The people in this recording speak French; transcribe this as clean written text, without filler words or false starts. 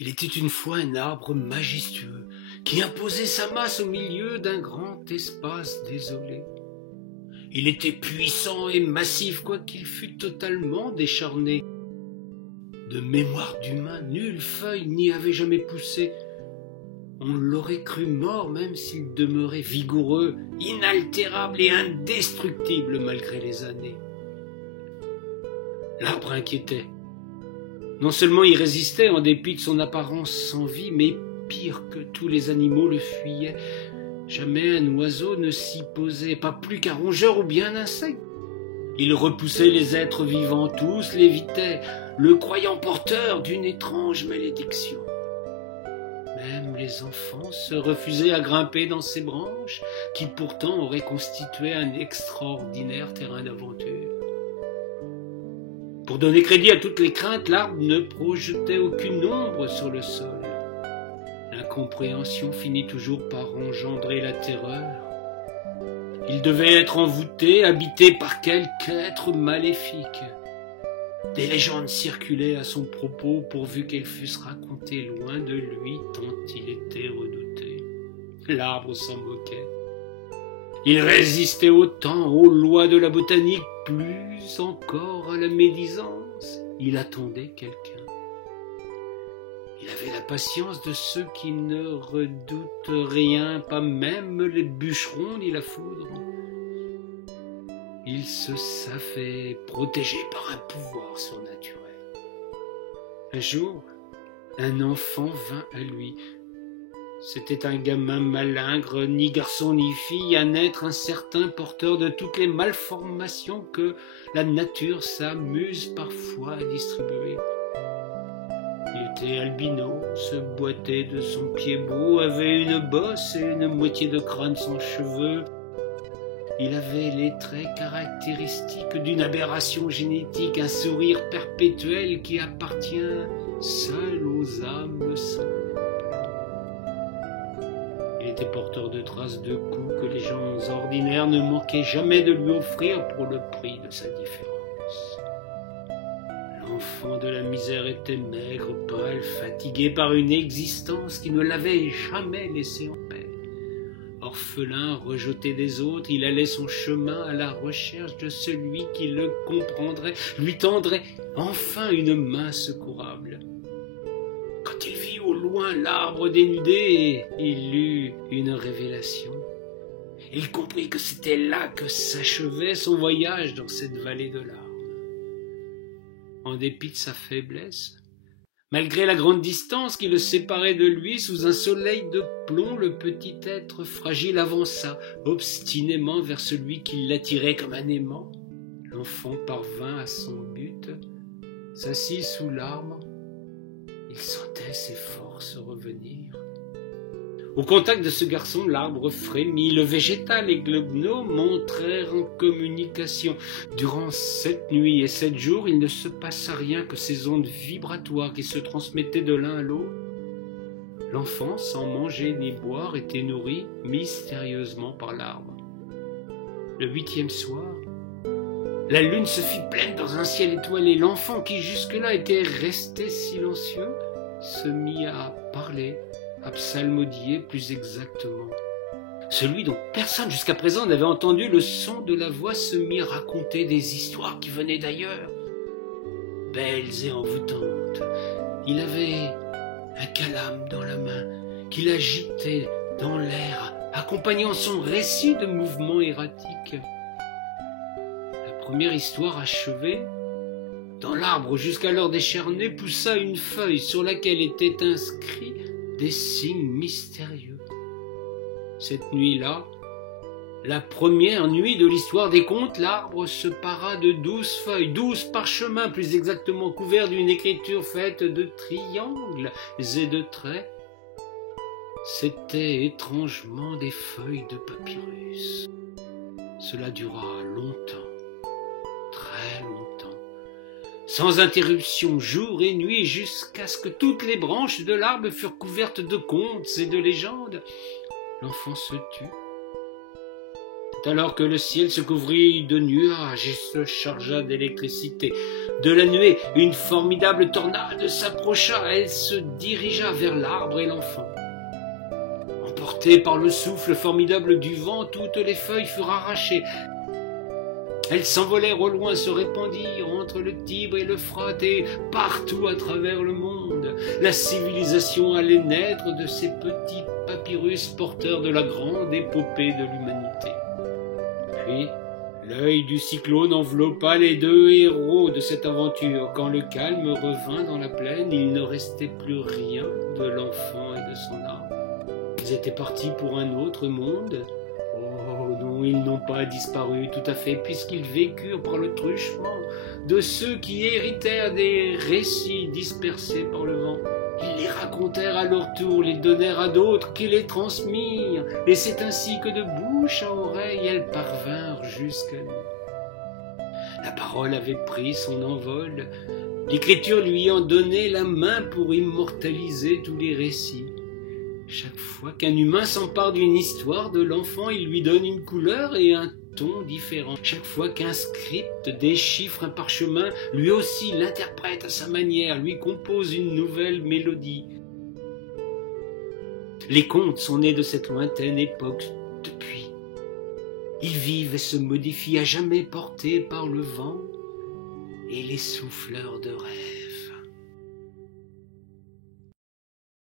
Il était une fois un arbre majestueux qui imposait sa masse au milieu d'un grand espace désolé. Il était puissant et massif, quoiqu'il fût totalement décharné. De mémoire d'humain, nulle feuille n'y avait jamais poussé. On l'aurait cru mort même s'il demeurait vigoureux, inaltérable et indestructible malgré les années. L'arbre inquiétait. Non seulement il résistait en dépit de son apparence sans vie, mais pire que tous les animaux le fuyaient. Jamais un oiseau ne s'y posait, pas plus qu'un rongeur ou bien un insecte. Il repoussait les êtres vivants, tous l'évitaient, le croyant porteur d'une étrange malédiction. Même les enfants se refusaient à grimper dans ses branches, qui pourtant auraient constitué un extraordinaire terrain d'aventure. Pour donner crédit à toutes les craintes, l'arbre ne projetait aucune ombre sur le sol. L'incompréhension finit toujours par engendrer la terreur. Il devait être envoûté, habité par quelque être maléfique. Des légendes circulaient à son propos pourvu qu'elles fussent racontées loin de lui tant il était redouté. L'arbre s'en moquait. Il résistait autant aux lois de la botanique, plus encore à la médisance. Il attendait quelqu'un. Il avait la patience de ceux qui ne redoutent rien, pas même les bûcherons ni la foudre. Il se savait protégé par un pouvoir surnaturel. Un jour, un enfant vint à lui. C'était un gamin malingre, ni garçon ni fille, un être incertain, porteur de toutes les malformations que la nature s'amuse parfois à distribuer. Il était albino, se boitait de son pied beau, avait une bosse et une moitié de crâne sans cheveux. Il avait les traits caractéristiques d'une aberration génétique, un sourire perpétuel qui appartient seul aux âmes simples. Il était porteur de traces de coups que les gens ordinaires ne manquaient jamais de lui offrir pour le prix de sa différence. L'enfant de la misère était maigre, pâle, fatigué par une existence qui ne l'avait jamais laissé en paix. Orphelin, rejeté des autres, il allait son chemin à la recherche de celui qui le comprendrait, lui tendrait enfin une main secourable. Quand il vit au loin l'arbre dénudé, il eut une révélation. Il comprit que c'était là que s'achevait son voyage dans cette vallée de larmes. En dépit de sa faiblesse, malgré la grande distance qui le séparait de lui, sous un soleil de plomb, le petit être fragile avança obstinément vers celui qui l'attirait comme un aimant. L'enfant parvint à son but, s'assit sous l'arbre. Il sentait ses forces revenir. Au contact de ce garçon, l'arbre frémit. Le végétal et le gnome entrèrent en communication. Durant 7 nuits et 7 jours, il ne se passa rien que ces ondes vibratoires qui se transmettaient de l'un à l'autre. L'enfant, sans manger ni boire, était nourri mystérieusement par l'arbre. Le 8e soir, la lune se fit pleine dans un ciel étoilé. L'enfant, qui jusque-là était resté silencieux, se mit à parler, à psalmodier plus exactement. Celui dont personne jusqu'à présent n'avait entendu le son de la voix se mit à raconter des histoires qui venaient d'ailleurs, belles et envoûtantes. Il avait un calame dans la main qu'il agitait dans l'air, accompagnant son récit de mouvements erratiques. La première histoire achevée, dans l'arbre jusqu'alors décharné, poussa une feuille sur laquelle étaient inscrits des signes mystérieux. Cette nuit-là, la première nuit de l'histoire des contes, l'arbre se para de 12 feuilles, 12 parchemins plus exactement couverts d'une écriture faite de triangles et de traits. C'étaient étrangement des feuilles de papyrus. Cela dura longtemps, très longtemps, sans interruption, jour et nuit, jusqu'à ce que toutes les branches de l'arbre furent couvertes de contes et de légendes. L'enfant se tut. C'est alors que le ciel se couvrit de nuages et se chargea d'électricité. de la nuée, une formidable tornade s'approcha. Elle se dirigea vers l'arbre et l'enfant. Emportées par le souffle formidable du vent, toutes les feuilles furent arrachées. Elles s'envolèrent au loin, se répandirent entre le Tibre et l'Euphrate et partout à travers le monde. La civilisation allait naître de ces petits papyrus porteurs de la grande épopée de l'humanité. Puis, l'œil du cyclone enveloppa les deux héros de cette aventure. Quand le calme revint dans la plaine, il ne restait plus rien de l'enfant et de son âme. Ils étaient partis pour un autre monde. Oh non, ils n'ont pas disparu tout à fait, puisqu'ils vécurent par le truchement de ceux qui héritèrent des récits dispersés par le vent. Ils les racontèrent à leur tour, les donnèrent à d'autres qui les transmirent, et c'est ainsi que de bouche à oreille elles parvinrent jusqu'à nous. La parole avait pris son envol, l'écriture lui en donnait la main pour immortaliser tous les récits. Chaque fois qu'un humain s'empare d'une histoire de l'enfant, il lui donne une couleur et un ton différent. Chaque fois qu'un script déchiffre un parchemin, lui aussi l'interprète à sa manière, lui compose une nouvelle mélodie. Les contes sont nés de cette lointaine époque depuis. Ils vivent et se modifient à jamais portés par le vent et les souffleurs de rêve.